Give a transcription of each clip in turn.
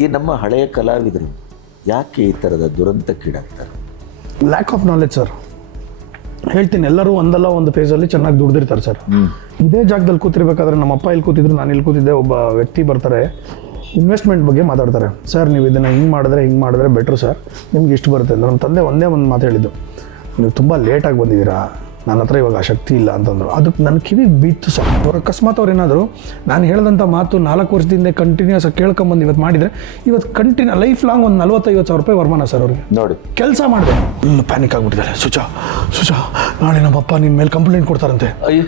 ಈ ನಮ್ಮ ಹಳೆಯ ಕಲಾವಿದರು ಯಾಕೆ ಈ ಥರದ ದುರಂತಕ್ಕೀಡಾಗ್ತಾರೆ ಲ್ಯಾಕ್ ಆಫ್ ನಾಲೆಜ್ ಸರ್ ಹೇಳ್ತೀನಿ ಎಲ್ಲರೂ ಒಂದಲ್ಲ ಒಂದು ಫೇಸಲ್ಲಿ ಚೆನ್ನಾಗಿ ದುಡ್ದಿರ್ತಾರೆ ಸರ್ ಇದೇ ಜಾಗದಲ್ಲಿ ಕೂತಿರ್ಬೇಕಾದ್ರೆ ನಮ್ಮ ಅಪ್ಪ ಇಲ್ಲಿ ಕೂತಿದ್ರು ನಾನು ಇಲ್ಲಿ ಕೂತಿದ್ದೆ ಒಬ್ಬ ವ್ಯಕ್ತಿ ಬರ್ತಾರೆ ಇನ್ವೆಸ್ಟ್ಮೆಂಟ್ ಬಗ್ಗೆ ಮಾತಾಡ್ತಾರೆ. ಸರ್ ನೀವು ಇದನ್ನು ಹಿಂಗೆ ಮಾಡಿದ್ರೆ ಹಿಂಗೆ ಮಾಡಿದ್ರೆ ಬೆಟ್ರು ಸರ್ ನಿಮ್ಗೆ ಇಷ್ಟು ಬರುತ್ತೆ ನನ್ನ ನಮ್ಮ ತಂದೆ ಒಂದೇ ಒಂದು ಮಾತು ಹೇಳಿದ್ದು. ನೀವು ತುಂಬ ಲೇಟಾಗಿ ಬಂದಿದ್ದೀರಾ? ನನ್ನ ಹತ್ರ ಇವಾಗ ಆ ಶಕ್ತಿ ಇಲ್ಲ ಅಂತಂದರು. ಅದಕ್ಕೆ ನನ್ನ ಕಿವಿಗೆ ಬಿತ್ತು ಸರ್. ಅವ್ರು ಅಕಸ್ಮಾತ್ ಅವ್ರು ಏನಾದರೂ ನಾನು ಹೇಳಿದಂಥ ಮಾತು ನಾಲ್ಕು ವರ್ಷದಿಂದ ಕಂಟಿನ್ಯೂಸ್ ಆಗಿ ಕೇಳ್ಕೊಂಬಂದು ಇವತ್ತು ಮಾಡಿದರೆ ಇವತ್ತು ಕಂಟಿನ್ಯೂ ಲೈಫ್ ಲಾಂಗ್ ಒಂದು ನಲ್ವತ್ತೈವತ್ತು ಸಾವಿರ ರೂಪಾಯಿ ವರ್ಮಾನ ಸರ್ ಅವ್ರಿಗೆ. ನೋಡಿ. ಕೆಲಸ ಮಾಡಿದೆ. Full panic ಆಗಿಬಿಟ್ಟಿದ್ದಾರೆ. ಸುಚ ಸುಚ ನಾಳೆ ನಮ್ಮಪ್ಪ ನಿನ್ನ ಮೇಲೆ ಕಂಪ್ಲೇಂಟ್ ಕೊಡ್ತಾರಂತೆ. ಅಯ್ಯೋ.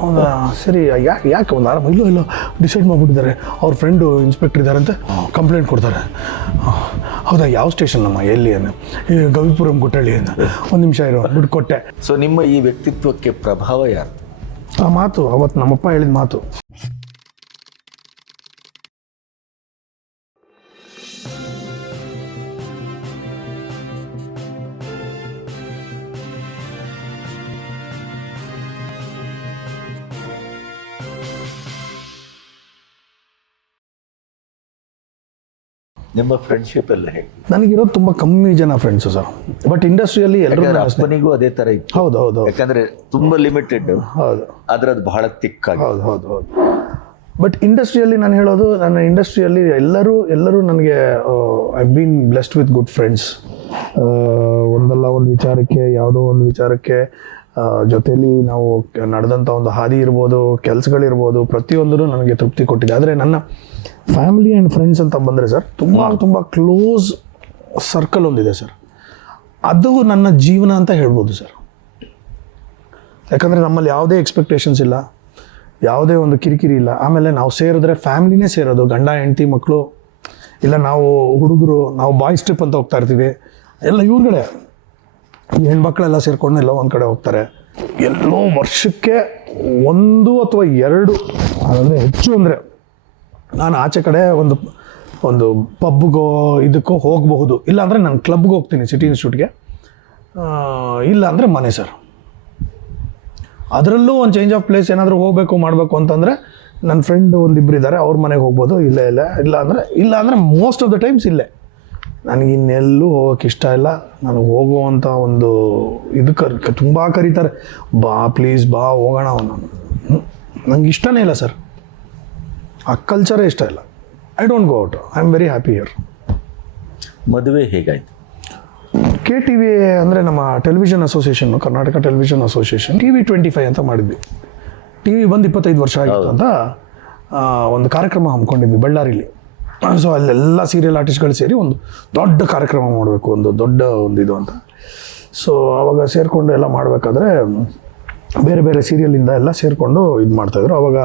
ಹೌದಾ ಸರಿ ಯಾಕೆ ಯಾಕೆ ಒಂದು ಆರಾಮ? ಇಲ್ಲೋ ಇಲ್ಲೋ ಡಿಸೈಡ್ ಮಾಡಿಬಿಟ್ಟಿದ್ದಾರೆ. ಅವ್ರ ಫ್ರೆಂಡು ಇನ್ಸ್ಪೆಕ್ಟರ್ ಇದ್ದಾರಂತೆ ಕಂಪ್ಲೇಂಟ್ ಕೊಡ್ತಾರೆ. ಹೌದಾ ಯಾವ ಸ್ಟೇಷನ್ ನಮ್ಮ? ಎಲ್ಲಿ? ಈ ಗವಿಪುರಂ ಗುಟ್ಟಳ್ಳಿ ಅಂತ ಒಂದು ನಿಮಿಷ ಇರೋ ಬಿಟ್ಟು ಕೊಟ್ಟೆ. ಸೊ ನಿಮ್ಮ ಈ ವ್ಯಕ್ತಿತ್ವಕ್ಕೆ ಪ್ರಭಾವ ಯಾರು? ಆ ಮಾತು ಅವತ್ತು ನಮ್ಮಪ್ಪ ಹೇಳಿದ ಮಾತು. ನಿಮ್ಮ ಫ್ರೆಂಡ್ಶಿಪ್ ಎಲ್ಲ ಹೇಗೆ? ನನಗಿರೋದು ತುಂಬ ಕಮ್ಮಿ ಜನ ಫ್ರೆಂಡ್ಸು ಸರ್ ಬಟ್ ಇಂಡಸ್ಟ್ರಿಯಲ್ಲಿ ಎಲ್ಲರೂ ಅಪ್ಪನಿಗೂ ಅದೇ ತರ ಇತ್ತು. ಹೌದು ಹೌದು ಯಾಕಂದ್ರೆ ತುಂಬಾ ಲಿಮಿಟೆಡ್ ಹೌದು. ಆದ್ರೆ ಅದು ಬಹಳ ತಿಕ್ ಹೌದು ಹೌದು ಹೌದು. ಬಟ್ ಇಂಡಸ್ಟ್ರಿಯಲ್ಲಿ ನಾನು ಹೇಳೋದು ನನ್ನ ಇಂಡಸ್ಟ್ರಿಯಲ್ಲಿ ಎಲ್ಲರೂ ಎಲ್ಲರೂ ನನಗೆ I been blessed with good friends ಒಂದಲ್ಲ ಒಂದು ವಿಚಾರಕ್ಕೆ ಯಾವುದೋ ಒಂದು ವಿಚಾರಕ್ಕೆ ಜೊತೆಲಿ ನಾವು ನಡೆದಂಥ ಒಂದು ಹಾದಿ ಇರ್ಬೋದು ಕೆಲಸಗಳಿರ್ಬೋದು ಪ್ರತಿಯೊಂದೂ ನನಗೆ ತೃಪ್ತಿ ಕೊಟ್ಟಿದೆ. ಆದರೆ ನನ್ನ ಫ್ಯಾಮಿಲಿ ಆ್ಯಂಡ್ ಫ್ರೆಂಡ್ಸ್ ಅಂತ ಬಂದರೆ ಸರ್ ತುಂಬ ತುಂಬ ಕ್ಲೋಸ್ ಸರ್ಕಲ್ ಒಂದಿದೆ ಸರ್ ಅದು ನನ್ನ ಜೀವನ ಅಂತ ಹೇಳ್ಬೋದು ಸರ್ ಯಾಕಂದರೆ ನಮ್ಮಲ್ಲಿ ಯಾವುದೇ ಎಕ್ಸ್ಪೆಕ್ಟೇಷನ್ಸ್ ಇಲ್ಲ ಯಾವುದೇ ಒಂದು ಕಿರಿಕಿರಿ ಇಲ್ಲ. ಆಮೇಲೆ ನಾವು ಸೇರಿದ್ರೆ ಫ್ಯಾಮಿಲಿನೇ ಸೇರೋದು ಗಂಡ ಹೆಂಡತಿ ಮಕ್ಕಳು ಇಲ್ಲ ನಾವು ಹುಡುಗರು ನಾವು ಬಾಯ್ಸ್ ಟ್ರಿಪ್ ಅಂತ ಹೋಗ್ತಾ ಇರ್ತೀವಿ. ಎಲ್ಲ ಇವ್ರುಗಳೇ. ಈ ಹೆಣ್ಮಕ್ಳೆಲ್ಲ ಸೇರ್ಕೊಂಡು ಎಲ್ಲ ಒಂದು ಕಡೆ ಹೋಗ್ತಾರೆ. ಎಲ್ಲೋ ವರ್ಷಕ್ಕೆ ಒಂದು ಅಥವಾ ಎರಡು ಅಂದರೆ ಹೆಚ್ಚು ಅಂದರೆ ನಾನು ಆಚೆ ಕಡೆ ಒಂದು ಒಂದು ಪಬ್ಗೋ ಇದಕ್ಕೋ ಹೋಗಬಹುದು. ಇಲ್ಲ ಅಂದರೆ ನಾನು ಕ್ಲಬ್ಗೆ ಹೋಗ್ತೀನಿ ಸಿಟಿ ಇನ್ಸ್ಟಿಟ್ಯೂಟ್ಗೆ ಇಲ್ಲ ಅಂದರೆ ಮನೆ ಸರ್. ಅದರಲ್ಲೂ ಒಂದು ಚೇಂಜ್ ಆಫ್ ಪ್ಲೇಸ್ ಏನಾದರೂ ಹೋಗಬೇಕು, ಮಾಡಬೇಕು ಅಂತಂದರೆ ನನ್ನ ಫ್ರೆಂಡ್ ಒಂದಿಬ್ರು ಇದ್ದಾರೆ ಅವ್ರ ಮನೆಗೆ ಹೋಗ್ಬೋದು, ಇಲ್ಲೇ, ಇಲ್ಲ. ಇಲ್ಲ ಅಂದರೆ ಇಲ್ಲ ಅಂದರೆ ಮೋಸ್ಟ್ ಆಫ್ ದ ಟೈಮ್ಸ್ ಇಲ್ಲೇ. ನನಗೆ ಇನ್ನೆಲ್ಲೂ ಹೋಗೋಕೆ ಇಷ್ಟ ಇಲ್ಲ. ನನಗೆ ಹೋಗುವಂಥ ಒಂದು ಇದು ಕರ್ ತುಂಬ ಕರೀತಾರೆ. ಬಾ ಪ್ಲೀಸ್ ಬಾ ಹೋಗೋಣ ನಾನು ನನಗೆ ಇಷ್ಟನೇ ಇಲ್ಲ ಸರ್. ಆ ಕಲ್ಚರೇ ಇಷ್ಟ ಇಲ್ಲ. I don't go out I am very happy year ಮದುವೆ ಹೇಗಾಯಿತು? ಕೆ ಟಿ ವಿ ಅಂದರೆ ನಮ್ಮ television association Karnataka television association T V twenty five ಅಂತ ಮಾಡಿದ್ವಿ. ಟಿ ವಿ ಬಂದು ಇಪ್ಪತ್ತೈದು ವರ್ಷ ಆಗಿತ್ತು ಅಂತ ಒಂದು ಕಾರ್ಯಕ್ರಮ ಹಮ್ಮಿಕೊಂಡಿದ್ವಿ ಬಳ್ಳಾರಿಲಿ. ಸೊ ಅಲ್ಲೆಲ್ಲ ಸೀರಿಯಲ್ ಆರ್ಟಿಸ್ಟ್ಗಳು ಸೇರಿ ಒಂದು ದೊಡ್ಡ ಕಾರ್ಯಕ್ರಮ ಮಾಡಬೇಕು, ಒಂದು ದೊಡ್ಡ ಒಂದು ಇದು ಅಂತ. ಸೊ ಅವಾಗ ಸೇರಿಕೊಂಡು ಎಲ್ಲ ಮಾಡಬೇಕಾದ್ರೆ ಬೇರೆ ಬೇರೆ ಸೀರಿಯಲಿಂದ ಎಲ್ಲ ಸೇರಿಕೊಂಡು ಇದು ಮಾಡ್ತಾಯಿದ್ರು ಅವಾಗ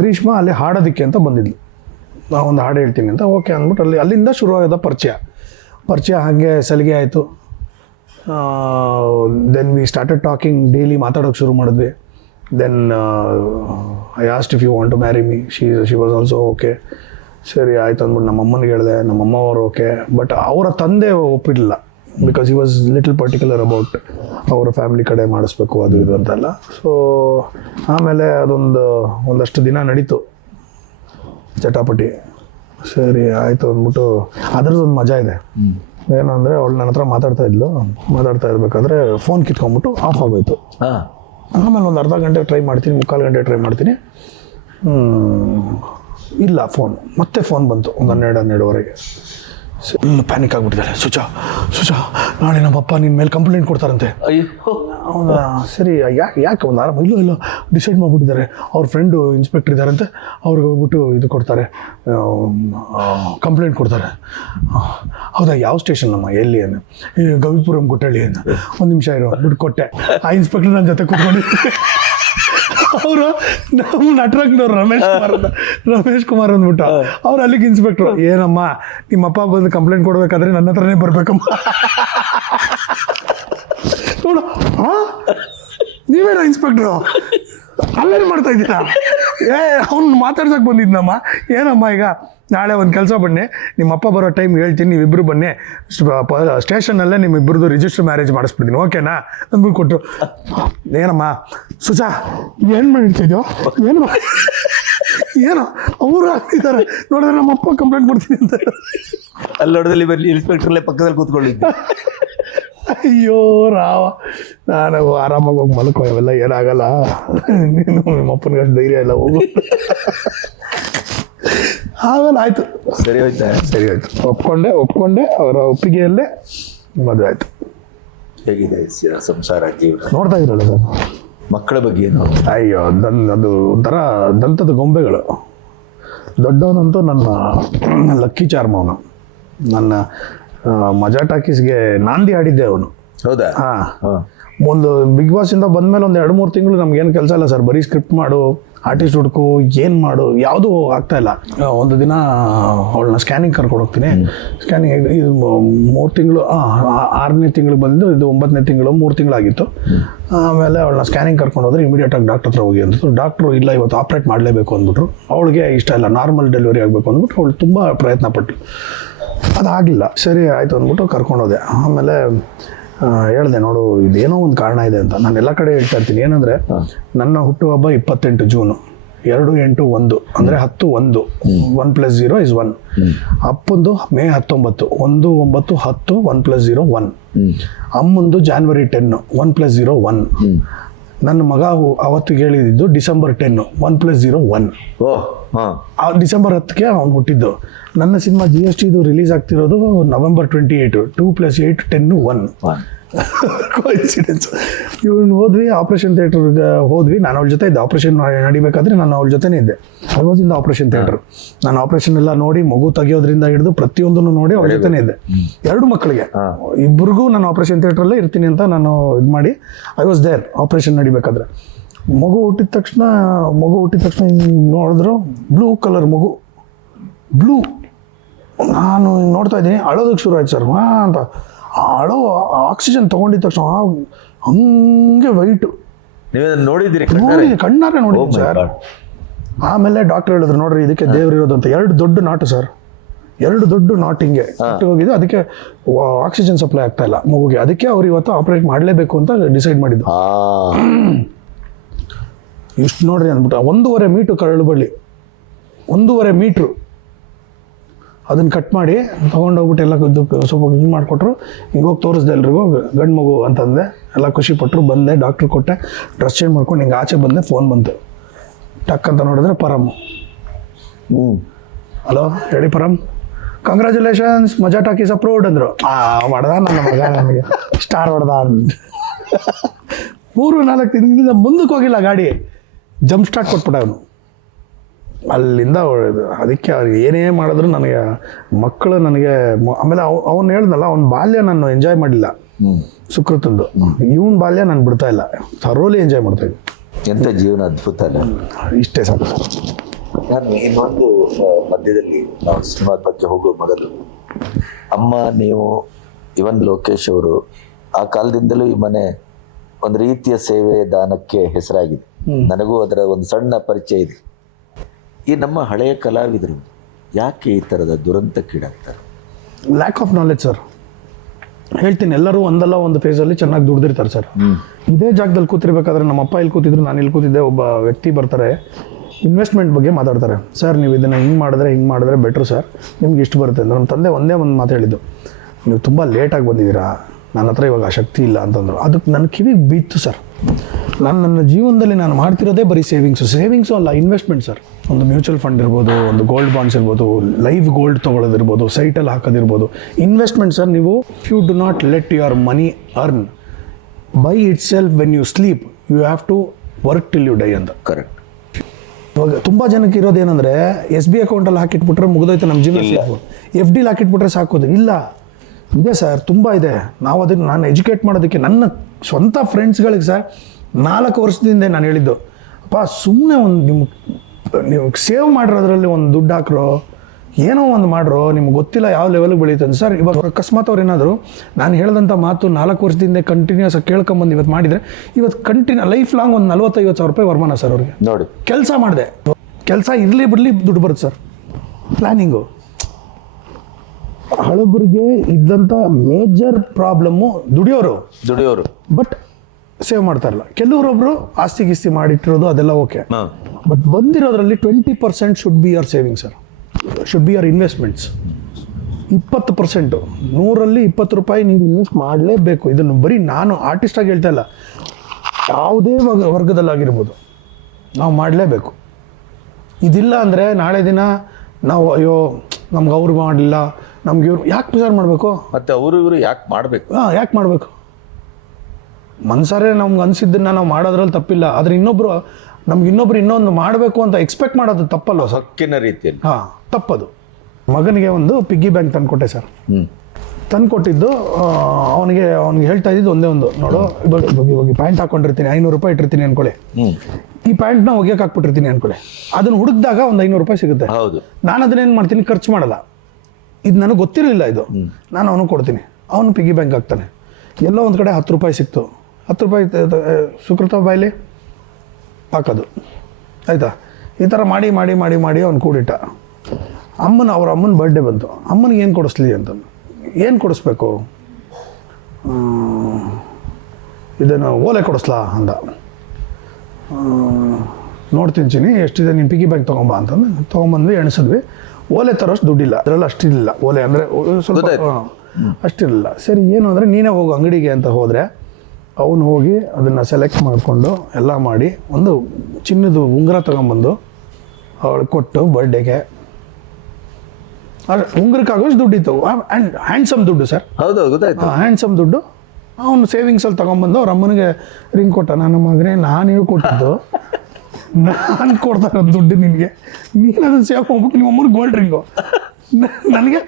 ಗ್ರೀಷ್ಮ ಅಲ್ಲಿ ಹಾಡೋದಕ್ಕೆ ಅಂತ ಬಂದಿದ್ಲು. ನಾವು ಒಂದು ಹಾಡು ಹೇಳ್ತೀನಿ ಅಂತ, ಓಕೆ ಅಂದ್ಬಿಟ್ಟು ಅಲ್ಲಿ, ಅಲ್ಲಿಂದ ಶುರುವಾದ ಪರಿಚಯ. ಪರಿಚಯ ಹಾಗೆ ಸಲಿಗೆ ಆಯಿತು. Then we started talking daily ಮಾತಾಡೋಕೆ ಶುರು ಮಾಡಿದ್ವಿ. Then I asked if you want to marry me she she was also okay ಸರಿ ಆಯ್ತು ಅಂದ್ಬಿಟ್ಟು ನಮ್ಮ ಅಮ್ಮನಿಗೆ ಹೇಳಿದೆ ನಮ್ಮ ಅಮ್ಮ ಅವರು ಓಕೆ. ಬಟ್ ಅವರ ತಂದೆ ಒಪ್ಪಿರಲಿಲ್ಲ because he was little particular about ಅವರ ಫ್ಯಾಮಿಲಿ ಕಡೆ ಮಾಡಿಸ್ಬೇಕು ಅದು ಇದು ಅಂತೆಲ್ಲ. ಸೊ ಆಮೇಲೆ ಅದೊಂದು ಒಂದಷ್ಟು ದಿನ ನಡೀತು. ಚಟಾಪಟಿ. ಸರಿ ಆಯಿತು ಅಂದ್ಬಿಟ್ಟು ಅದ್ರದ್ದೊಂದು ಮಜಾ ಇದೆ. ಏನು ಅಂದರೆ ಅವಳು ನನ್ನ ಹತ್ರ ಮಾತಾಡ್ತಾ ಇದ್ಲು. ಮಾತಾಡ್ತಾ ಇರಬೇಕಾದ್ರೆ ಫೋನ್ ಕಿತ್ಕೊಂಡ್ಬಿಟ್ಟು ಆಫ್ ಆಗೋಯ್ತು. ಹಾ. ಆಮೇಲೆ ಒಂದು ಅರ್ಧ ಗಂಟೆ ಟ್ರೈ ಮಾಡ್ತೀನಿ ಮುಕ್ಕಾಲು ಗಂಟೆ ಟ್ರೈ ಮಾಡ್ತೀನಿ. ಇಲ್ಲ ಫೋನ್ ಮತ್ತೆ ಫೋನ್ ಬಂತು ಒಂದು ಹನ್ನೆರಡು ಹನ್ನೆರಡುವರೆಗೆ. Full panic ಆಗಿಬಿಟ್ಟಿದ್ದಾರೆ. ಸುಚ ಸುಚ ನಾಳೆ ನಮ್ಮಪ್ಪ ನಿನ್ನ ಮೇಲೆ ಕಂಪ್ಲೇಂಟ್ ಕೊಡ್ತಾರಂತೆ. ಅಯ್ಯೋ. ಹೌದಾ? ಸರಿ ಯಾಕೆ ಯಾಕೆ ಒಂದು ಆರಾಮ? ಇಲ್ಲೋ ಇಲ್ಲೋ ಡಿಸೈಡ್ ಮಾಡಿಬಿಟ್ಟಿದ್ದಾರೆ. ಅವ್ರ ಫ್ರೆಂಡು ಇನ್ಸ್ಪೆಕ್ಟರ್ ಇದ್ದಾರಂತೆ ಅವ್ರಿಗೆ ಹೋಗ್ಬಿಟ್ಟು ಇದು ಕೊಡ್ತಾರೆ. ಕಂಪ್ಲೇಂಟ್ ಕೊಡ್ತಾರೆ. ಹೌದಾ? ಯಾವ ಸ್ಟೇಷನ್ ನಮ್ಮ ಎಲ್ಲಿ ಅನ್ನ ಈ ಗವಿಪುರಂ ಕೊಟ್ಟಳ್ಳಿ ಅಂತ ಒಂದು ನಿಮಿಷ ಇರೋ ಬಿಟ್ಟು ಕೊಟ್ಟೆ. ಆ ಇನ್ಸ್ಪೆಕ್ಟರ್ ನನ್ನ ಜೊತೆ ಕೂತ್ಕೊಂಡು. ಅವರು ನಮ್ಮ ನಟರಂಗದವ್ರು ರಮೇಶ್ ಕುಮಾರ್ ಅಂತ. ರಮೇಶ್ ಕುಮಾರ್ ಅಂದ್ಬಿಟ್ಟು. ಅವ್ರು ಅಲ್ಲಿಗೆ ಇನ್ಸ್ಪೆಕ್ಟ್ರು ಏನಮ್ಮ ನಿಮ್ಮಪ್ಪ ಬಂದು ಕಂಪ್ಲೇಂಟ್ ಕೊಡ್ಬೇಕಾದ್ರೆ ನನ್ನ ಹತ್ರನೇ ಬರ್ಬೇಕಮ್ಮ. ನೋಡು ಹಾ ನೀವೇನ ಇನ್ಸ್ಪೆಕ್ಟ್ರು? ಅಲ್ಲೇನು ಮಾಡ್ತಾ ಇದ್ದೀರಾ? ಏ ಅವ್ನು ಮಾತಾಡ್ಸಕ್ಕೆ ಬಂದಿದ್ನಮ್ಮ. ಏನಮ್ಮ ಈಗ? ನಾಳೆ ಒಂದು ಕೆಲಸ ಬನ್ನಿ ನಿಮ್ಮ ಅಪ್ಪ ಬರೋ ಟೈಮ್ ಹೇಳ್ತೀನಿ ನೀವಿಬ್ಬರು ಬನ್ನಿ. ಸ್ಟೇಷನಲ್ಲೇ ನಿಮ್ಮಿಬ್ಬರದು ರಿಜಿಸ್ಟರ್ ಮ್ಯಾರೇಜ್ ಮಾಡಿಸ್ಬಿಡ್ತೀನಿ ಓಕೆನಾ ಅಂದ್ಬಿಟ್ಟು ಕೊಟ್ಟರು ಏನಮ್ಮ? ಸುಜಾ? ಏನು ಮಾಡ್ತಿದ್ಯೋ ಏನು? ಏನೋ? ಅವರು ಆಗ್ತಿದ್ದಾರೆ. ನೋಡಿದ್ರೆ ನಮ್ಮ ಅಪ್ಪ ಕಂಪ್ಲೇಂಟ್ ಮಾಡ್ತೀನಿ ಅಂತ. ಅಲ್ಲಿ ನೋಡಿದಲ್ಲಿ ಬರಲಿ ಇನ್ಸ್ಪೆಕ್ಟರ್ಲೇ ಪಕ್ಕದಲ್ಲಿ ಕೂತ್ಕೊಳ್ಳಿದ್ದೆ ಅಯ್ಯೋ ರಾವ. ನಾನು ಆರಾಮಾಗಿ ಹೋಗಿ ಮಲ್ಕೋ ಇವೆಲ್ಲ ಏನಾಗಲ್ಲ. ನೀನು ನಿಮ್ಮ ಅಪ್ಪನಿಗೆ ಅಷ್ಟು ಧೈರ್ಯ ಇಲ್ಲ ಹೋಗು. ಆಮೇಲೆ ಆಯ್ತು. ಸರಿ ಹೋಯ್ತಾ? ಸರಿ ಹೋಯ್ತು. ಒಪ್ಕೊಂಡೆ ಒಪ್ಕೊಂಡೆ ಅವರ ಒಪ್ಪಿಗೆಯಲ್ಲೇ ಮದುವೆ ಆಯ್ತು. ಹೇಗಿದೆ ಸಂಸಾರ ಜೀವನ? ನೋಡ್ತಾ ಇದ್ರಲ್ಲ ಸರ್? ಮಕ್ಕಳ ಬಗ್ಗೆ ಏನು? ಅಯ್ಯೋ ದನ್ ಅದು ಒಂಥರ ದಂತದ ಗೊಂಬೆಗಳು. ದೊಡ್ಡವನಂತೂ ನನ್ನ ಲಕ್ಕಿ ಚಾರ್ಮ್ ಅವನು ನನ್ನ ಮಜಾ ಟಾಕೀಸ್ಗೆ ನಾಂದಿ ಆಡಿದ್ದೆ ಅವನು. ಹೌದಾ? ಹಾಂ. ಒಂದು ಬಿಗ್ ಬಾಸ್ ಇಂದ ಬಂದ್ಮೇಲೆ ಒಂದು ಎರಡು ಮೂರು ತಿಂಗಳು ನಮ್ಗೇನು ಕೆಲಸ ಇಲ್ಲ ಸರ್. ಬರೀ ಸ್ಕ್ರಿಪ್ಟ್ ಮಾಡು ಆರ್ಟಿಸ್ಟ್ ಹುಡುಕು ಏನು ಮಾಡು ಯಾವುದೂ ಆಗ್ತಾ ಇಲ್ಲ. ಒಂದು ದಿನ ಅವಳನ್ನ ಸ್ಕ್ಯಾನಿಂಗ್ ಕರ್ಕೊಂಡು ಹೋಗ್ತೀನಿ. ಸ್ಕ್ಯಾನಿಂಗ್ ಇದು ಮೂರು ತಿಂಗಳು ಆರನೇ ತಿಂಗಳು ಬಂದಿದ್ದು ಇದು ಒಂಬತ್ತನೇ ತಿಂಗಳು ಮೂರು ತಿಂಗಳಾಗಿತ್ತು. ಆಮೇಲೆ ಅವಳನ್ನ ಸ್ಕ್ಯಾನಿಂಗ್ ಕರ್ಕೊಂಡು ಹೋದ್ರೆ ಇಮಿಡಿಯೇಟಾಗಿ ಡಾಕ್ಟರ್ ಹತ್ರ ಹೋಗಿ ಅಂದ್ರು ಡಾಕ್ಟ್ರು ಇಲ್ಲ ಇವತ್ತು ಆಪ್ರೇಟ್ ಮಾಡಲೇಬೇಕು ಅಂದ್ಬಿಟ್ರು. ಅವಳಿಗೆ ಇಷ್ಟ ಇಲ್ಲ ನಾರ್ಮಲ್ ಡೆಲಿವರಿ ಆಗಬೇಕು ಅಂದ್ಬಿಟ್ಟು ಅವಳು ತುಂಬ ಪ್ರಯತ್ನ ಪಟ್ಟಳು ಅದಾಗಲಿಲ್ಲ. ಸರಿ ಆಯಿತು ಅಂದ್ಬಿಟ್ಟು ಕರ್ಕೊಂಡೋದೆ ಆಮೇಲೆ ಹೇಳಿದೆ ನೋಡು ಇದೇನೋ ಒಂದು ಕಾರಣ ಇದೆ ಅಂತ. ನಾನು ಎಲ್ಲ ಕಡೆ ಹೇಳ್ತಾ ಇರ್ತೀನಿ. ಏನಂದ್ರೆ ನನ್ನ ಹುಟ್ಟುಹಬ್ಬ ಇಪ್ಪತ್ತೆಂಟು ಜೂನು. ಎರಡು ಎಂಟು ಒಂದು. ಅಂದರೆ ಹತ್ತು ಒಂದು. One plus zero is one. ಅಪ್ಪಂದು May ಹತ್ತೊಂಬತ್ತು. ಒಂದು ಒಂಬತ್ತು ಹತ್ತು one plus zero one. ಅಮ್ಮಂದು January ten one plus zero one. ನನ್ನ ಮಗ ಅವತ್ತು ಹೇಳಿದ್ದು December ten one plus zero one. ಓ ಹಾ. ಆ ಡಿಸೆಂಬರ್ ಹತ್ತಕ್ಕೆ ಅವ್ನು ಹುಟ್ಟಿದ್ದು. ನನ್ನ ಸಿನಿಮಾ ಜಿ ಎಸ್ ಟಿದು ರಿಲೀಸ್ ಆಗ್ತಿರೋದು November twenty eight two plus eight ten one. Coincidence ಇವನು ಹೋದ್ವಿ ಆಪ್ರೇಷನ್ ಥಿಯೇಟರ್ಗೆ ಹೋದ್ವಿ. ನಾನು ಅವ್ಳ ಜೊತೆ ಇದ್ದೆ. ಆಪ್ರೇಷನ್ ನಡಿಬೇಕಾದ್ರೆ ನಾನು ಅವ್ಳ ಜೊತೆನೇ ಇದ್ದೆ. I was in the operation theatre ನಾನು ಆಪ್ರೇಷನ್ ಎಲ್ಲ ನೋಡಿ ಮಗು ತೆಗಿಯೋದ್ರಿಂದ ಹಿಡಿದು ಪ್ರತಿಯೊಂದನ್ನು ನೋಡಿ ಅವ್ಳ ಜೊತೆನೇ ಇದ್ದೆ. ಎರಡು ಮಕ್ಕಳಿಗೆ. ಇಬ್ಬರಿಗೂ ನಾನು ಆಪ್ರೇಷನ್ ಥಿಯೇಟ್ರಲ್ಲೇ ಇರ್ತೀನಿ ಅಂತ ನಾನು ಇದು ಮಾಡಿ ಐ ವಾಸ್ ದೇರ್ ಆಪ್ರೇಷನ್ ನಡಿಬೇಕಾದ್ರೆ. ಮಗು ಹುಟ್ಟಿದ ತಕ್ಷಣ ಮಗು ಹುಟ್ಟಿದ ತಕ್ಷಣ ನೋಡಿದ್ರು ಬ್ಲೂ ಕಲರ್ ಮಗು. ಬ್ಲೂ ನಾನು ನೋಡ್ತಾ ಇದ್ದೀನಿ ಅಳೋದಕ್ಕೆ ಶುರು ಆಯ್ತು ಸರ್. ಹಾ ಅಂತ. ಆ ಅಳೋ ಆಕ್ಸಿಜನ್ ತಗೊಂಡಿದ ತಕ್ಷಣ ಹಂಗೆ ವೈಟು. ನೀವು ನೋಡಿದ್ದೀರಿ ಕಣ್ಣಾರೆ? ನೋಡಿದ್ದೀನಿ ಕಣ್ಣಾರೆ Oh ಸರ್. ಆಮೇಲೆ ಡಾಕ್ಟರ್ ಹೇಳಿದ್ರು ನೋಡ್ರಿ ಇದಕ್ಕೆ ದೇವ್ರು ಇರೋದು ಅಂತ. ಎರಡು ದೊಡ್ಡ ನಾಟು ಸರ್. ಎರಡು ದೊಡ್ಡ ನಾಟ್ ಹಿಂಗೆ. ಹೋಗಿದ್ದು ಹೋಗಿದೆ ಅದಕ್ಕೆ ಆಕ್ಸಿಜನ್ ಸಪ್ಲೈ ಆಗ್ತಾ ಇಲ್ಲ ಮಗುಗೆ. ಅದಕ್ಕೆ ಅವ್ರು ಇವತ್ತು ಆಪರೇಟ್ ಮಾಡಲೇಬೇಕು ಅಂತ ಡಿಸೈಡ್ ಮಾಡಿದ್ದು. ಇಷ್ಟು ನೋಡ್ರಿ ಅಂದ್ಬಿಟ್ಟು ಒಂದೂವರೆ ಮೀಟು ಕರಳು ಬಳ್ಳಿ. ಒಂದೂವರೆ ಮೀಟ್ರು. ಅದನ್ನು ಕಟ್ ಮಾಡಿ ತೊಗೊಂಡೋಗ್ಬಿಟ್ಟು ಎಲ್ಲ ಸ್ವಲ್ಪ ಇದು ಮಾಡಿಕೊಟ್ರು. ಹಿಂಗೆ ಹೋಗಿ ತೋರಿಸ್ದೆ ಎಲ್ರಿಗೂ ಗಂಡು ಮಗು ಅಂತಂದೆ ಎಲ್ಲ ಖುಷಿ ಪಟ್ಟರು ಬಂದೆ ಡಾಕ್ಟ್ರ್ ಕೊಟ್ಟೆ. ಡ್ರೆಸ್ ಚೇಂಜ್ ಮಾಡ್ಕೊಂಡು ಹಿಂಗೆ ಆಚೆ ಬಂದೆ ಫೋನ್ ಬಂತು. ಟಕ್ ಅಂತ ನೋಡಿದ್ರೆ ಪರಮ್ ಹ್ಞೂ ಹಲೋ ಹೇಳಿ Param congratulations Majaa talkies approved ಅಂದರು. ಆ ಹೊಡೆದ ನನ್ನ ಮಗ ನನಗೆ. ಸ್ಟಾರ್ ಹೊಡೆದ ಮೂರು ನಾಲ್ಕು ದಿನದಿಂದ ಮುಂದಕ್ಕೆ ಹೋಗಿಲ್ಲ ಗಾಡಿ. ಜಂಪ್ ಸ್ಟಾರ್ಟ್ ಕೊಟ್ಬಿಟ್ಟ ಅವನು. ಅಲ್ಲಿಂದ. ಅದಕ್ಕೆ ಅವ್ರಿಗೆ ಏನೇ ಮಾಡಿದ್ರು ನನಗೆ ಮಕ್ಕಳು ನನಗೆ ಆಮೇಲೆ ಅವ್ ಅವ್ನು ಹೇಳ್ದಲ್ಲ ಅವ್ನ ಬಾಲ್ಯ ನಾನು ಎಂಜಾಯ್ ಮಾಡಿಲ್ಲ. ಸುಕೃತಂದು. ಇವನ್ ಬಾಲ್ಯ ನಾನು ಬಿಡ್ತಾ ಇಲ್ಲ. ಥರೋಲಿ ಎಂಜಾಯ್ ಮಾಡ್ತಾ ಇದ್ದೆ. ಎಂತ ಜೀವನ ಅದ್ಭುತ ಅಲ್ಲ? ಇಷ್ಟೇ ಸಾಕು. ನಾನು ಇನ್ನೊಂದು ಮಧ್ಯದಲ್ಲಿ ನಾವು ಸಿನಿಮಾದ ಬಗ್ಗೆ ಹೋಗೋ ಮೊದಲು ಅಮ್ಮ ನೀವು ಇವನ್ ಲೋಕೇಶ್ ಅವರು ಆ ಕಾಲದಿಂದಲೂ ಈ ಮನೆ ಒಂದು ರೀತಿಯ ಸೇವೆ ದಾನಕ್ಕೆ ಹೆಸರಾಗಿದೆ. ನನಗೂ ಅದರ ಒಂದು ಸಣ್ಣ ಪರಿಚಯ ಇದೆ. ಈ ನಮ್ಮ ಹಳೆಯ ಕಲಾವಿದರು ಯಾಕೆ ಈ ಥರದ ದುರಂತಕ್ಕೀಡಾಗ್ತಾರೆ ಲ್ಯಾಕ್ ಆಫ್ ನಾಲೆಜ್ ಸರ್ ಹೇಳ್ತೀನಿ ಎಲ್ಲರೂ ಒಂದಲ್ಲ ಒಂದು ಫೇಸಲ್ಲಿ ಚೆನ್ನಾಗಿ ದುಡ್ದಿರ್ತಾರೆ ಸರ್ ಇದೇ ಜಾಗದಲ್ಲಿ ಕೂತಿರ್ಬೇಕಾದ್ರೆ ನಮ್ಮ ಅಪ್ಪ ಇಲ್ಲಿ ಕೂತಿದ್ರು ನಾನು ಇಲ್ಲಿ ಕೂತಿದ್ದೆ ಒಬ್ಬ ವ್ಯಕ್ತಿ ಬರ್ತಾರೆ ಇನ್ವೆಸ್ಟ್ಮೆಂಟ್ ಬಗ್ಗೆ ಮಾತಾಡ್ತಾರೆ. ಸರ್ ನೀವು ಇದನ್ನು ಹಿಂಗೆ ಮಾಡಿದ್ರೆ ಹಿಂಗೆ ಮಾಡಿದ್ರೆ ಬೆಟ್ರು ಸರ್ ನಿಮ್ಗೆ ಇಷ್ಟು ಬರುತ್ತೆ. ಅಂದ್ರೆ ನಮ್ಮ ತಂದೆ ಒಂದೇ ಒಂದು ಮಾತು ಹೇಳಿದ್ದು ನೀವು ತುಂಬ ಲೇಟಾಗಿ ಬಂದಿದ್ದೀರಾ ನನ್ನ ಹತ್ರ ಇವಾಗ ಆ ಶಕ್ತಿ ಇಲ್ಲ ಅಂತಂದ್ರು. ಅದಕ್ಕೆ ನನ್ನ ಕಿವಿಗೆ ಬೀತ್ತು ಸರ್ ನಾನು ನನ್ನ ಜೀವನದಲ್ಲಿ ನಾನು ಮಾಡ್ತಿರೋದೇ ಬರೀ ಸೇವಿಂಗ್ಸು. ಸೇವಿಂಗ್ಸು ಅಲ್ಲ ಇನ್ವೆಸ್ಟ್ಮೆಂಟ್ ಸರ್. ಒಂದು ಮ್ಯೂಚುವಲ್ ಫಂಡ್ ಇರ್ಬೋದು ಒಂದು ಗೋಲ್ಡ್ ಬಾಂಡ್ಸ್ ಇರ್ಬೋದು ಲೈವ್ ಗೋಲ್ಡ್ ತೊಗೊಳೋದಿರ್ಬೋದು ಸೈಟಲ್ಲಿ ಹಾಕೋದಿರ್ಬೋದು. ಇನ್ವೆಸ್ಟ್ಮೆಂಟ್ ಸರ್ ನೀವು you do not let your money earn by itself when you sleep you have to work till you die ಅಂತ. ಕರೆಕ್ಟ್ ಇವಾಗ ತುಂಬ ಜನಕ್ಕೆ ಇರೋದೇನೆಂದರೆ ಎಸ್ ಬಿ ಅಕೌಂಟಲ್ಲಿ ಹಾಕಿಟ್ಬಿಟ್ರೆ ಮುಗಿದೋಯ್ತು ನಮ್ಮ ಜೀವನ ಎಫ್ ಡಿಲಿ ಹಾಕಿಟ್ಬಿಟ್ರೆ ಸಾಕೋದು. ಇಲ್ಲ. ಇದೆ ಸರ್ ತುಂಬ ಇದೆ. ನಾವು ಅದನ್ನು ನಾನು ಎಜುಕೇಟ್ ಮಾಡೋದಕ್ಕೆ ನನ್ನ ಸ್ವಂತ ಫ್ರೆಂಡ್ಸ್ಗಳಿಗೆ ಸರ್ ನಾಲ್ಕು ವರ್ಷದಿಂದ ನಾನು ಹೇಳಿದ್ದು ಅಪ್ಪ ಸುಮ್ಮನೆ ಒಂದು ನಿಮ್ಮ ನೀವು ಸೇವ್ ಮಾಡಿರೋದ್ರಲ್ಲಿ ಒಂದು ದುಡ್ಡು ಹಾಕ್ರೋ ಏನೋ ಒಂದು ಮಾಡ್ರೋ ನಿಮ್ಗೆ ಗೊತ್ತಿಲ್ಲ ಯಾವ ಲೆವೆಲ್ಗೆ ಬೆಳೀತದೆ ಅಂತ. ಸರ್ ಇವಾಗ ಅಕಸ್ಮಾತ್ ಅವ್ರು ಏನಾದರೂ ನಾನು ಹೇಳಿದಂಥ ಮಾತು ನಾಲ್ಕು ವರ್ಷದಿಂದ ಕಂಟಿನ್ಯೂಸ್ ಆಗಿ ಕೇಳ್ಕೊಂಬಂದು ಇವತ್ತು ಮಾಡಿದರೆ ಇವತ್ತು ಕಂಟಿನ್ಯೂ ಲೈಫ್ ಲಾಂಗ್ ಒಂದು ನಲ್ವತ್ತೈವತ್ತು ಸಾವಿರ ರೂಪಾಯಿ ವರಮಾನ ಸರ್ ಅವ್ರಿಗೆ. ನೋಡಿ. ಕೆಲಸ ಮಾಡಿದೆ. ಕೆಲಸ ಇರಲಿ ಬಿಡಲಿ ದುಡ್ಡು ಬರುತ್ತೆ ಸರ್. ಪ್ಲ್ಯಾನಿಂಗು ಹಳಬರಿಗೆ ಇದ್ದಂಥ ಮೇಜರ್ ಪ್ರಾಬ್ಲಮ್ಮು ದುಡಿಯೋರು. ದುಡಿಯೋರು. ಬಟ್ ಸೇವ್ ಮಾಡ್ತಾ ಇಲ್ಲ ಕೆಲವರೊಬ್ರು ಆಸ್ತಿ ಗಿಸ್ತಿ ಮಾಡಿಟ್ಟಿರೋದು ಅದೆಲ್ಲ okay. But ಬಂದಿರೋದ್ರಲ್ಲಿ twenty percent should be your saving sir should be your investments ಇಪ್ಪತ್ತು ಪರ್ಸೆಂಟು ನೂರಲ್ಲಿ ಇಪ್ಪತ್ತು ರೂಪಾಯಿ ನೀವು ಇನ್ವೆಸ್ಟ್ ಮಾಡಲೇಬೇಕು. ಇದನ್ನು ಬರೀ ನಾನು ಆರ್ಟಿಸ್ಟಾಗಿ ಹೇಳ್ತಾ ಇಲ್ಲ. ಯಾವುದೇ ವರ್ಗ ವರ್ಗದಲ್ಲಾಗಿರ್ಬೋದು. ನಾವು ಮಾಡಲೇಬೇಕು. ಇದಿಲ್ಲ ಅಂದರೆ ನಾಳೆ ದಿನ ನಾವು ಅಯ್ಯೋ ನಮ್ಗೆ ಅವ್ರು ಮಾಡಲಿಲ್ಲ ನಮ್ಗೆ ಇವ್ರು ಯಾಕೆ ಪ್ರಚಾರ ಮಾಡಬೇಕು? ಮತ್ತೆ ಅವರು ಇವರು ಯಾಕೆ ಮಾಡಬೇಕು? ಹಾಂ ಯಾಕೆ ಮಾಡಬೇಕು? ಮನ್ಸಾರೆ ನಮ್ಗೆ ಅನಿಸಿದ್ದನ್ನ ನಾವು ಮಾಡೋದ್ರಲ್ಲಿ ತಪ್ಪಿಲ್ಲ. ಆದರೆ ಇನ್ನೊಬ್ರು ನಮ್ಗೆ ಇನ್ನೊಬ್ರು ಇನ್ನೊಂದು ಮಾಡಬೇಕು ಅಂತ ಎಕ್ಸ್ಪೆಕ್ಟ್ ಮಾಡೋದು ತಪ್ಪಲ್ಲ ಸಕ್ಕಿನ ಹಕ್ಕಿನ ರೀತಿಯಲ್ಲಿ. ಹಾಂ ತಪ್ಪದು. ಮಗನಿಗೆ ಒಂದು ಪಿಗ್ಗಿ ಬ್ಯಾಂಕ್ ತಂದುಕೊಟ್ಟೆ ಸರ್. ತಂದು ತಂದುಕೊಟ್ಟಿದ್ದು ಅವನಿಗೆ ಅವ್ನಿಗೆ ಹೇಳ್ತಾ ಇದ್ದಿದ್ದು ಒಂದೇ ಒಂದು. ನೋಡು ಇವಾಗ ಇವಾಗ ಇವಾಗ ಪ್ಯಾಂಟ್ ಹಾಕೊಂಡಿರ್ತೀನಿ ಐನೂರು ರೂಪಾಯಿ ಇಟ್ಟಿರ್ತೀನಿ ಅನ್ಕೊಳ್ಳಿ ಈ ಈ ಪ್ಯಾಂಟ್ನ ಒಗೆಯಕ್ಕೆ ಹಾಕ್ಬಿಟ್ಟಿರ್ತೀನಿ ಅನ್ಕೊಳ್ಳಿ ಅದನ್ನು ಹುಡುಕಿದಾಗ ಒಂದು ಐನೂರು ರೂಪಾಯಿ ಸಿಗುತ್ತೆ. ಹೌದು. ನಾನು ಅದನ್ನೇನು ಮಾಡ್ತೀನಿ? ಖರ್ಚು ಮಾಡಲ್ಲ. ಇದು ನನಗೆ ಗೊತ್ತಿರಲಿಲ್ಲ ಇದು. ನಾನು ಅವನು ಕೊಡ್ತೀನಿ. ಅವನು ಪಿಗ್ಗಿ ಬ್ಯಾಂಕ್ ಹಾಕ್ತಾನೆ. ಎಲ್ಲೋ ಒಂದು ಕಡೆ ಹತ್ತು ರೂಪಾಯಿ ಸಿಕ್ತು. ಹತ್ತು ರೂಪಾಯಿ ಸುಕೃತ ಬಾಯಿಲಿ ಹಾಕೋದು. ಆಯಿತಾ? ಈ ಥರ ಮಾಡಿ ಮಾಡಿ ಮಾಡಿ ಮಾಡಿ ಅವ್ನು ಕೂಡಿಟ್ಟ. ಅಮ್ಮನ ಅವ್ರ ಅಮ್ಮನ ಬರ್ಡೇ ಬಂತು. ಅಮ್ಮನಿಗೆ ಏನು ಕೊಡಿಸ್ಲಿ ಅಂತ. ಏನು ಕೊಡಿಸ್ಬೇಕು? ಇದನ್ನು ಓಲೆ ಕೊಡಿಸ್ಲಾ ಅಂದ. ಚಿನಿ ಎಷ್ಟಿದೆ ನೀನು ಪಿಗಿ ಬ್ಯಾಗ್ ತೊಗೊಂಬ ಅಂತಂದು. ತೊಗೊಂಬಂದ್ವಿ ಎಣಿಸಿದ್ವಿ. ಓಲೆ ತರೋಷ್ಟು ದುಡ್ಡಿಲ್ಲ. ಅದರಲ್ಲಿ ಅಷ್ಟಿರಲಿಲ್ಲ ಓಲೆ ಅಂದರೆ ಸ್ವಲ್ಪ ಅಷ್ಟಿರಲಿಲ್ಲ ಸರಿ ಏನು ಅಂದರೆ ನೀನೇ ಹೋಗು ಅಂಗಡಿಗೆ ಅಂತ ಹೋದರೆ ಅವನು ಹೋಗಿ ಅದನ್ನು ಸೆಲೆಕ್ಟ್ ಮಾಡಿಕೊಂಡು ಎಲ್ಲ ಮಾಡಿ ಒಂದು ಚಿನ್ನದ ಉಂಗುರ ತೊಗೊಂಬಂದು ಅವಳು ಕೊಟ್ಟು ಬರ್ಡೇಗೆ ಉಂಗುರಕ್ಕಾಗೋಷ್ಟು ದುಡ್ಡಿತ್ತು ಆ್ಯಂಡ್ ಹ್ಯಾಂಡ್ಸಮ್ ದುಡ್ಡು ಸರ್ ಹೌದು ಗೊತ್ತಾಯ್ತು. ಹ್ಯಾಂಡ್ಸಮ್ ದುಡ್ಡು. ಅವನು ಸೇವಿಂಗ್ಸಲ್ಲಿ ತೊಗೊಂಬಂದು ಅವ್ರ ಅಮ್ಮನಿಗೆ ರಿಂಗ್ ಕೊಟ್ಟ. ನನ್ನ ಮಗನೇ ನಾನು ಹೇಳ್ಕೊಟ್ಟಿದ್ದು. ನಾನು ಕೊಡ್ತಾ ಇರೋದು ದುಡ್ಡು ನಿನಗೆ. ನೀನು ಅದನ್ನು ಸೇವ್ ಹೋಗ್ಬಿಟ್ಟು ನಿಮ್ಮ ಅಮ್ಮನ ಗೋಲ್ಡ್ ರಿಂಗು ನನಗೆ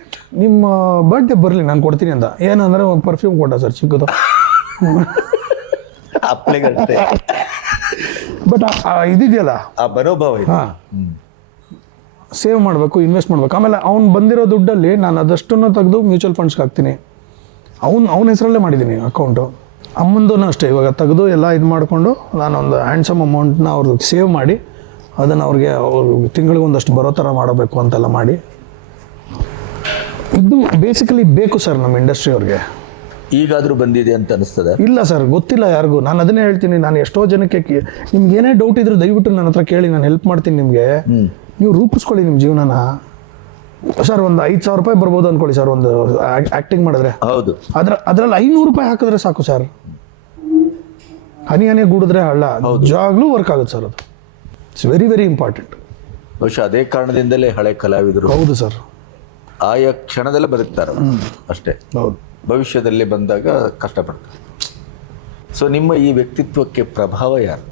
ನಿಮ್ಮ ಬರ್ಡೇ ಬರಲಿ ನಾನು ಕೊಡ್ತೀನಿ ಅಂತ ಏನಂದರೆ ಒಂದು ಪರ್ಫ್ಯೂಮ್ ಕೊಟ್ಟ ಸರ್ ಚಿಕ್ಕದು. ಅಪ್ಲೆಗಷ್ಟೇ ಬಟ್ ಇದಿದೆಯಲ್ಲ? ಆ ಬರೋ ಇದೆ. ಹಾಂ. ಸೇವ್ ಮಾಡಬೇಕು ಇನ್ವೆಸ್ಟ್ ಮಾಡಬೇಕು. ಆಮೇಲೆ ಅವ್ನು ಬಂದಿರೋ ದುಡ್ಡಲ್ಲಿ ನಾನು ಅದಷ್ಟನ್ನು ತೆಗೆದು ಮ್ಯೂಚುವಲ್ ಫಂಡ್ಸ್ಗೆ ಹಾಕ್ತೀನಿ. ಅವ್ನು ಅವನ ಹೆಸರಲ್ಲೇ ಮಾಡಿದ್ದೀನಿ ಅಕೌಂಟು ಅಮ್ಮಂದೂ ಅಷ್ಟೇ. ಇವಾಗ ತೆಗೆದು ಎಲ್ಲ ಇದು ಮಾಡಿಕೊಂಡು ನಾನೊಂದು ಹ್ಯಾಂಡ್ಸಮ್ ಅಮೌಂಟ್ನ ಅವ್ರಿಗೆ ಸೇವ್ ಮಾಡಿ ಅದನ್ನು ಅವ್ರಿಗೆ ಅವ್ರ ತಿಂಗಳಿಗೆ ಒಂದಷ್ಟು ಬರೋ ಥರ ಮಾಡಬೇಕು ಅಂತೆಲ್ಲ ಮಾಡಿ. ಇದು ಬೇಸಿಕಲಿ ಬೇಕು ಸರ್ ನಮ್ಮ ಇಂಡಸ್ಟ್ರಿ ಅವ್ರಿಗೆ. ಈಗಾದ್ರೂ ಬಂದಿದೆ ಅಂತ ಅನಿಸ್ತದೆ? ಇಲ್ಲ ಸರ್ ಗೊತ್ತಿಲ್ಲ ಯಾರಿಗೂ. ನಾನು ಅದನ್ನೇ ಹೇಳ್ತೀನಿ ನಾನು ಎಷ್ಟೋ ಜನಕ್ಕೆ ನಿಮ್ಗೆ ಏನೇ ಡೌಟ್ ಇದ್ರೂ ದಯವಿಟ್ಟು ನನ್ನ ಹತ್ರ ಕೇಳಿ ನಾನು ಹೆಲ್ಪ್ ಮಾಡ್ತೀನಿ ನಿಮಗೆ. ನೀವು ರೂಪಿಸ್ಕೊಳ್ಳಿ ನಿಮ್ಮ ಜೀವನನ. ಸರ್ ಒಂದು ಐದು ಸಾವಿರ ರೂಪಾಯಿ ಬರ್ಬೋದು ಅಂದ್ಕೊಳ್ಳಿ ಸರ್ ಒಂದು ಆ್ಯಕ್ಟಿಂಗ್ ಮಾಡಿದ್ರೆ. ಹೌದು. ಅದ್ರ ಅದರಲ್ಲಿ ಐನೂರು ರೂಪಾಯಿ ಹಾಕಿದ್ರೆ ಸಾಕು ಸರ್. ಹನಿ ಹನಿ ಗೂಡಿದ್ರೆ ಹಳ್ಳ ಜಾಗ್ಲೂ ವರ್ಕ್ ಆಗುತ್ತೆ ಸರ್ ಅದು. ಇಟ್ಸ್ ವೆರಿ ವೆರಿ ಇಂಪಾರ್ಟೆಂಟ್ ಬಹುಶಃ ಅದೇ ಕಾರಣದಿಂದಲೇ ಹಳೆ ಕಲಾವಿದರು ಹೌದು ಸರ್. ಆಯಾ ಕ್ಷಣದಲ್ಲೇ ಬದುಕ್ತಾರೆ. ಅಷ್ಟೇ. ಹೌದು. ಭವಿಷ್ಯದಲ್ಲಿ ಬಂದಾಗ ಕಷ್ಟಪಡ್ತಾರೆ. ಸೊ ನಿಮ್ಮ ಈ ವ್ಯಕ್ತಿತ್ವಕ್ಕೆ ಪ್ರಭಾವ ಯಾರು?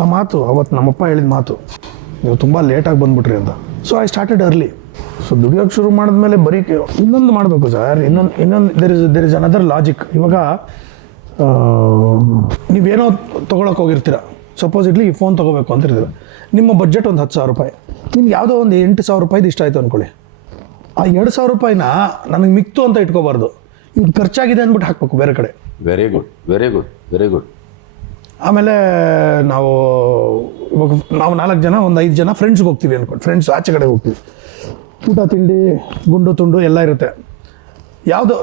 ಆ ಮಾತು ಅವತ್ತು ನಮ್ಮಪ್ಪ ಹೇಳಿದ ಮಾತು. ನೀವು ತುಂಬ ಲೇಟಾಗಿ ಬಂದ್ಬಿಟ್ರಿ ಅಂತ. So I started early so ದುಡಿಯೋಕೆ ಶುರು ಮಾಡಿದ್ಮೇಲೆ ಬರೀ ಇನ್ನೊಂದು ಮಾಡಬೇಕು ಸರ್ ಇನ್ನೊಂದು ಇನ್ನೊಂದು there is there is another logic ಇವಾಗ ನೀವೇನೋ ತೊಗೊಳಕ್ಕೆ ಹೋಗಿರ್ತೀರ? ಸಪೋಸ್ ಇಡ್ಲಿ ಈ ಫೋನ್ ತೊಗೋಬೇಕು ಅಂತ ನಿಮ್ಮ ಬಜೆಟ್ ಒಂದು ಹತ್ತು ಸಾವಿರ ರೂಪಾಯಿ. ನಿಮ್ಗೆ ಯಾವುದೋ ಒಂದು ಎಂಟು ಸಾವಿರ ರೂಪಾಯಿದು ಇಷ್ಟ ಆಯಿತು ಅಂದ್ಕೊಳ್ಳಿ ಆ ಎರಡು ಸಾವಿರ ರೂಪಾಯಿನ ನನಗೆ ಮಿಕ್ತು ಅಂತ ಇಟ್ಕೋಬಾರ್ದು. ಇದು ಖರ್ಚಾಗಿದೆ ಅಂದ್ಬಿಟ್ಟು ಹಾಕ್ಬೇಕು ಬೇರೆ ಕಡೆ. Very good very good very good ಆಮೇಲೆ ನಾವು ಇವಾಗ ನಾವು ನಾಲ್ಕು ಜನ ಒಂದು ಐದು ಜನ ಫ್ರೆಂಡ್ಸ್ಗೆ ಹೋಗ್ತೀವಿ ಅನ್ಕೊಂಡು ಫ್ರೆಂಡ್ಸ್ ಆಚೆ ಕಡೆ ಹೋಗ್ತೀವಿ. ಊಟ ತಿಂಡಿ ಗುಂಡು ತುಂಡು ಎಲ್ಲ ಇರುತ್ತೆ. ಯಾವುದು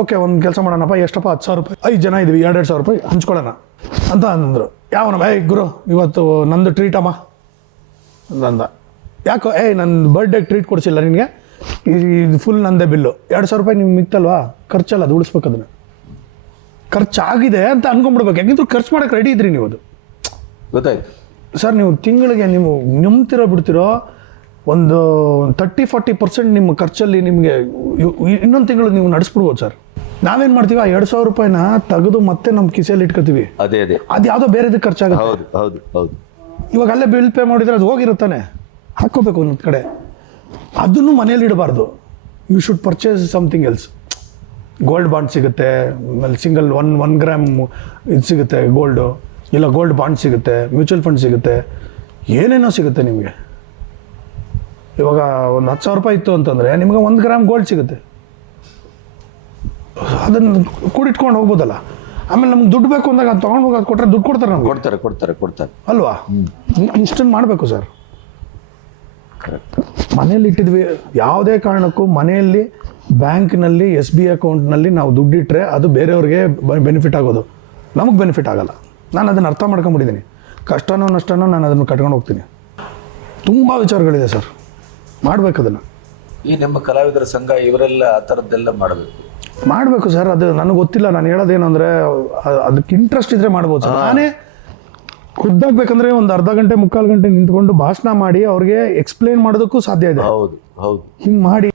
ಓಕೆ ಒಂದು ಕೆಲಸ ಮಾಡೋಣಪ್ಪ ಎಷ್ಟಪ್ಪ ಹತ್ತು ಸಾವಿರ ರೂಪಾಯಿ? ಐದು ಜನ ಇದೀವಿ ಎರಡೆರಡು ಸಾವಿರ ರೂಪಾಯಿ ಹಂಚ್ಕೊಳ್ಳೋಣ. ಅಂತ ಅಂದರು. ಯಾವನ ಏಯ್ ಗುರು ಇವತ್ತು ನಂದು ಟ್ರೀಟಮ್ಮ ಅಂದ ಯಾಕೋ ಏಯ್ ನನ್ನ ಬರ್ಡೇಗೆ ಟ್ರೀಟ್ ಕೊಡಿಸಿಲ್ಲ ನಿನಗೆ? ಇದು ಫುಲ್ ನಂದೆ ಬಿಲ್ಲು. ಎರಡು ಸಾವಿರ ರೂಪಾಯಿ ನಿಮ್ಗೆ ಮಿಕ್ತಲ್ವಾ ಖರ್ಚಲ್ಲ ಅದು ಉಳಿಸ್ಬೇಕು ಅದನ್ನು. ಖರ್ಚಾಗಿದೆ ಅಂತ ಅನ್ಕೊಂಡ್ಬಿಡ್ಬೇಕು. ಯಾಕಂದ್ರೆ ಖರ್ಚು ಮಾಡೋಕೆ ರೆಡಿ ಇದ್ರಿ ನೀವು ಅದು. ಗೊತ್ತಾಯ್ತು. ಸರ್ ನೀವು ತಿಂಗಳಿಗೆ ನೀವು ನಿಮ್ತಿರೋ ಬಿಡ್ತಿರೋ ಒಂದು ತರ್ಟಿ ಫಾರ್ಟಿ ಪರ್ಸೆಂಟ್ ನಿಮ್ಮ ಖರ್ಚಲ್ಲಿ ನಿಮಗೆ ಇನ್ನೊಂದು ತಿಂಗಳು ನೀವು ನಡೆಸ್ಬಿಡ್ಬೋದು ಸರ್ ನಾವೇನು ಮಾಡ್ತೀವಿ? ಆ ಎರಡು ಸಾವಿರ ರೂಪಾಯಿನ ತೆಗೆದು ಮತ್ತೆ ನಮ್ಮ ಕಿಸೆಯಲ್ಲಿ ಇಟ್ಕೋತೀವಿ. ಅದೇ ಅದೇ. ಅದು ಯಾವುದೋ ಬೇರೆದಕ್ಕೆ ಖರ್ಚಾಗುತ್ತೆ. ಹೌದು ಹೌದು ಹೌದು. ಇವಾಗ ಅಲ್ಲೇ ಬಿಲ್ ಪೇ ಮಾಡಿದ್ರೆ ಅದು ಹೋಗಿರುತ್ತಾನೆ. ಹಾಕ್ಕೋಬೇಕು ಒಂದು ಕಡೆ. ಅದನ್ನು ಮನೇಲಿ ಇಡಬಾರ್ದು. You should purchase something else gold bond ಸಿಗುತ್ತೆ. ಆಮೇಲೆ ಸಿಂಗಲ್ ಒನ್ ಒನ್ ಗ್ರಾಮ್ ಇದು ಸಿಗುತ್ತೆ ಗೋಲ್ಡು ಇಲ್ಲ ಗೋಲ್ಡ್ ಬಾಂಡ್ ಸಿಗುತ್ತೆ ಮ್ಯೂಚುವಲ್ ಫಂಡ್ ಸಿಗುತ್ತೆ. ಏನೇನೋ ಸಿಗುತ್ತೆ ನಿಮಗೆ. ಇವಾಗ ಒಂದು ಹತ್ತು ಸಾವಿರ ರೂಪಾಯಿ ಇತ್ತು ಅಂತಂದರೆ ನಿಮಗೆ ಒಂದು ಗ್ರಾಮ್ ಗೋಲ್ಡ್ ಸಿಗುತ್ತೆ. ಅದನ್ನು ಕೂಡಿಟ್ಕೊಂಡು ಹೋಗ್ಬೋದಲ್ಲ. ಆಮೇಲೆ ನಮ್ಗೆ ದುಡ್ಡು ಬೇಕು ಅಂದಾಗ ಅದು ತೊಗೊಂಡು ಹೋಗೋದು ಅದು ಕೊಟ್ಟರೆ ದುಡ್ಡು ಕೊಡ್ತಾರೆ ನಮ್ಗೆ. ಕೊಡ್ತಾರೆ ಕೊಡ್ತಾರೆ ಕೊಡ್ತಾರೆ. ಅಲ್ವಾ? ಇಷ್ಟನ್ನು ಮಾಡಬೇಕು ಸರ್. ಕರೆಕ್ಟ್ ಮನೇಲಿ ಇಟ್ಟಿದ್ವಿ. ಯಾವುದೇ ಕಾರಣಕ್ಕೂ ಮನೆಯಲ್ಲಿ ಬ್ಯಾಂಕ್ನಲ್ಲಿ ಎಸ್ ಬಿ ಅಕೌಂಟ್ನಲ್ಲಿ ನಾವು ದುಡ್ಡಿಟ್ಟರೆ ಅದು ಬೇರೆಯವ್ರಿಗೆ ಬೆನಿಫಿಟ್ ಆಗೋದು. ನಮಗೆ ಬೆನಿಫಿಟ್ ಆಗಲ್ಲ. ನಾನು ಅದನ್ನು ಅರ್ಥ ಮಾಡ್ಕೊಂಬಿಟ್ಟಿದ್ದೀನಿ ಕಷ್ಟನೋ ನಷ್ಟನೋ ನಾನು ಅದನ್ನು ಕಟ್ಕೊಂಡು ಹೋಗ್ತೀನಿ. ತುಂಬ ವಿಚಾರಗಳಿದೆ ಸರ್. ಮಾಡಬೇಕು ಅದನ್ನು. ಈ ನಮ್ಮ ಕಲಾವಿದರ ಸಂಘ ಇವರೆಲ್ಲ ಆ ಥರದ್ದೆಲ್ಲ ಮಾಡಬೇಕು. ಮಾಡಬೇಕು ಸರ್ ಅದು ನನಗೆ ಗೊತ್ತಿಲ್ಲ. ನಾನು ಹೇಳೋದೇನು ಅಂದರೆ ಅದಕ್ಕೆ ಇಂಟ್ರೆಸ್ಟ್ ಇದ್ದರೆ ಮಾಡ್ಬೋದು ಸರ್. ನಾನೇ ಖುದ್ದಾಗಬೇಕಂದ್ರೆ ಒಂದು ಅರ್ಧ ಗಂಟೆ ಮುಕ್ಕಾಲು ಗಂಟೆ ನಿಂತ್ಕೊಂಡು ಭಾಷಣ ಮಾಡಿ ಅವ್ರಿಗೆ ಎಕ್ಸ್ಪ್ಲೈನ್ ಮಾಡೋದಕ್ಕೂ ಸಾಧ್ಯ ಇದೆ. ಹೌದು ಹೌದು. ಹಿಂಗೆ ಮಾಡಿ.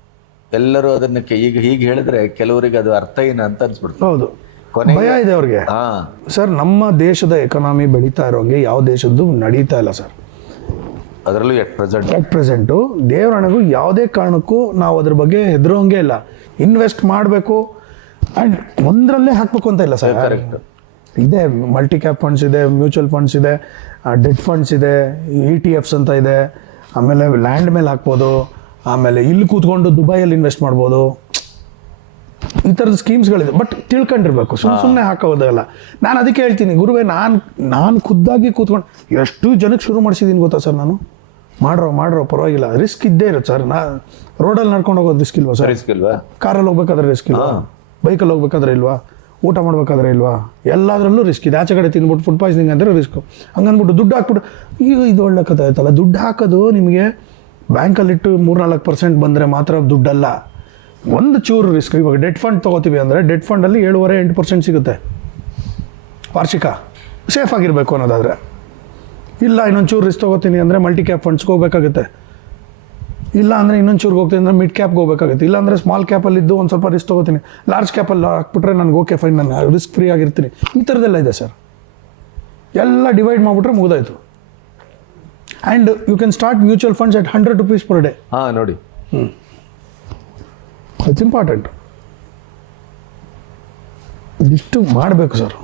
ಎಲ್ಲರೂ ಅದನ್ನ ಕೆ- ಈಗ ಹೀಗೆ ಹೇಳಿದ್ರೆ ಕೆಲವರಿಗೆ ಅದು ಅರ್ಥ ಏನ ಅಂತ ಅನ್ಸ್ಬಿಡ್ತು ಹೌದು. ಕೊನೆ ಭಯ ಇದೆ ಅವ್ರಿಗೆ. ಹಾ. ಸರ್ ನಮ್ಮ ದೇಶದ ಎಕನಾಮಿ ಬೆಳೀತಾ ಇರೋಂಗೆ ಯಾವ ದೇಶದ್ದು ನಡೀತಾ ಇಲ್ಲ ಸರ್. ಅದರಲ್ಲೂ ಎಟ್ ಪ್ರೆಸೆಂಟ್ ಅಟ್ ಪ್ರೆಸೆಂಟು ದೇವರಣೆಗೂ ಯಾವುದೇ ಕಾರಣಕ್ಕೂ ನಾವು ಅದ್ರ ಬಗ್ಗೆ ಹೆದರೋಂಗೆ ಇಲ್ಲ. ಇನ್ವೆಸ್ಟ್ ಮಾಡಬೇಕು. ಆ್ಯಂಡ್ ಒಂದರಲ್ಲೇ ಹಾಕಬೇಕು ಅಂತ ಇಲ್ಲ ಸರ್. ಕರೆಕ್ಟ್ ಇದೆ ಮಲ್ಟಿ ಕ್ಯಾಪ್ ಫಂಡ್ಸ್ ಇದೆ ಮ್ಯೂಚುವಲ್ ಫಂಡ್ಸ್ ಇದೆ ಡೆಟ್ ಫಂಡ್ಸ್ ಇದೆ ಇ ಟಿ ಎಫ್ಸ್ ಅಂತ ಇದೆ ಆಮೇಲೆ ಲ್ಯಾಂಡ್ ಮೇಲೆ ಹಾಕ್ಬೋದು ಆಮೇಲೆ ಇಲ್ಲಿ ಕೂತ್ಕೊಂಡು ದುಬೈಯಲ್ಲಿ ಇನ್ವೆಸ್ಟ್ ಮಾಡ್ಬೋದು. ಈ ಥರದ ಸ್ಕೀಮ್ಸ್ಗಳಿದೆ ಬಟ್ ತಿಳ್ಕೊಂಡಿರ್ಬೇಕು ಸುಮ್ಮನೆ ಸುಮ್ಮನೆ ಹಾಕೋದಲ್ಲ ನಾನು ಅದಕ್ಕೆ ಹೇಳ್ತೀನಿ ಗುರುವೇ ನಾನು ನಾನು ಖುದ್ದಾಗಿ ಕೂತ್ಕೊಂಡು ಎಷ್ಟು ಜನಕ್ಕೆ ಶುರು ಮಾಡಿಸಿದ್ದೀನಿ ಗೊತ್ತಾ ಸರ್ ನಾನು? ಮಾಡ್ರೋ ಮಾಡ್ರೋ ಪರವಾಗಿಲ್ಲ. ರಿಸ್ಕ್ ಇದ್ದೇ ಇರುತ್ತೆ ಸರ್. ನಾ ರೋಡಲ್ಲಿ ನಡ್ಕೊಂಡು ಹೋಗೋದು ರಿಸ್ಕ್ ಇಲ್ವಾ ಸರ್? ರಿಸ್ಕ್ ಇಲ್ವಾ? ಕಾರಲ್ಲಿ ಹೋಗ್ಬೇಕಾದ್ರೆ ರಿಸ್ಕ್ ಇಲ್ವಾ? ಬೈಕಲ್ಲಿ ಹೋಗ್ಬೇಕಾದ್ರೆ ಇಲ್ವಾ? ಊಟ ಮಾಡ್ಬೇಕಾದ್ರೆ ಇಲ್ವಾ? ಎಲ್ಲದರಲ್ಲೂ ರಿಸ್ಕ್ ಇದೆ ಆಚೆ ಕಡೆ ತಿಂದ್ಬಿಟ್ಟು ಫುಡ್ ಪಾಯ್ಸನಿಂಗ್ ಅಂದರೆ ರಿಸ್ಕು ಹಂಗಂದ್ಬಿಟ್ಟು ದುಡ್ಡು ಹಾಕ್ಬಿಟ್ಟು ಈಗ ಇದು ಒಳ್ಳೆ ಕಥೆ ಆಯ್ತಲ್ಲ. ದುಡ್ಡು ಹಾಕೋದು ನಿಮಗೆ ಬ್ಯಾಂಕಲ್ಲಿಟ್ಟು ಮೂರ್ನಾಲ್ಕು ಪರ್ಸೆಂಟ್ ಬಂದರೆ ಮಾತ್ರ ದುಡ್ಡಲ್ಲ. ಒಂದು ಚೂರು ರಿಸ್ಕ್ ಇವಾಗ ಡೆಟ್ ಫಂಡ್ ತೊಗೋತೀವಿ ಅಂದರೆ ಡೆಟ್ ಫಂಡಲ್ಲಿ ಏಳುವರೆ, ಎಂಟು ಪರ್ಸೆಂಟ್ ಸಿಗುತ್ತೆ. ವಾರ್ಷಿಕ. ಸೇಫ್ ಆಗಿರಬೇಕು ಅನ್ನೋದಾದರೆ. ಇಲ್ಲ ಇನ್ನೊಂದು ಚೂರು ರಿಸ್ಕ್ ತೊಗೋತೀನಿ ಅಂದರೆ ಮಲ್ಟಿ ಕ್ಯಾಪ್ ಫಂಡ್ಸ್ಗೆ ಹೋಗ್ಬೇಕಾಗುತ್ತೆ. ಇಲ್ಲ ಅಂದರೆ ಇನ್ನೊಂದು ಚೂರಿಗೆ ಹೋಗ್ತೀನಿ ಅಂದರೆ ಮಿಡ್ ಕ್ಯಾಪ್ಗೆ ಹೋಗಬೇಕಾಗುತ್ತೆ. ಇಲ್ಲ ಅಂದರೆ ಸ್ಮಾಲ್ ಕ್ಯಾಪಲ್ಲಿ ಇದ್ದು ಒಂದು ಸ್ವಲ್ಪ ರಿಸ್ಕ್ ತೊಗೋತೀನಿ. ಲಾರ್ಜ್ ಕ್ಯಾಪಲ್ಲಿ ಹಾಕ್ಬಿಟ್ರೆ ನನಗೆ ಓಕೆ ಫೈನ್ ನಾನು ರಿಸ್ಕ್ ಫ್ರೀ ಆಗಿರ್ತೀನಿ. ಈ ಥರದ್ದೆಲ್ಲ ಇದೆ ಸರ್. ಎಲ್ಲ ಡಿವೈಡ್ ಮಾಡಿಬಿಟ್ರೆ ಮುಗಿದಾಯ್ತು. And you can start mutual funds at hundred rupees per day ಹಾಂ ನೋಡಿ. ಹ್ಞೂ ಇಟ್ಸ್ ಇಂಪಾರ್ಟೆಂಟ್ ಇಷ್ಟು ಮಾಡಬೇಕು ಸರ್.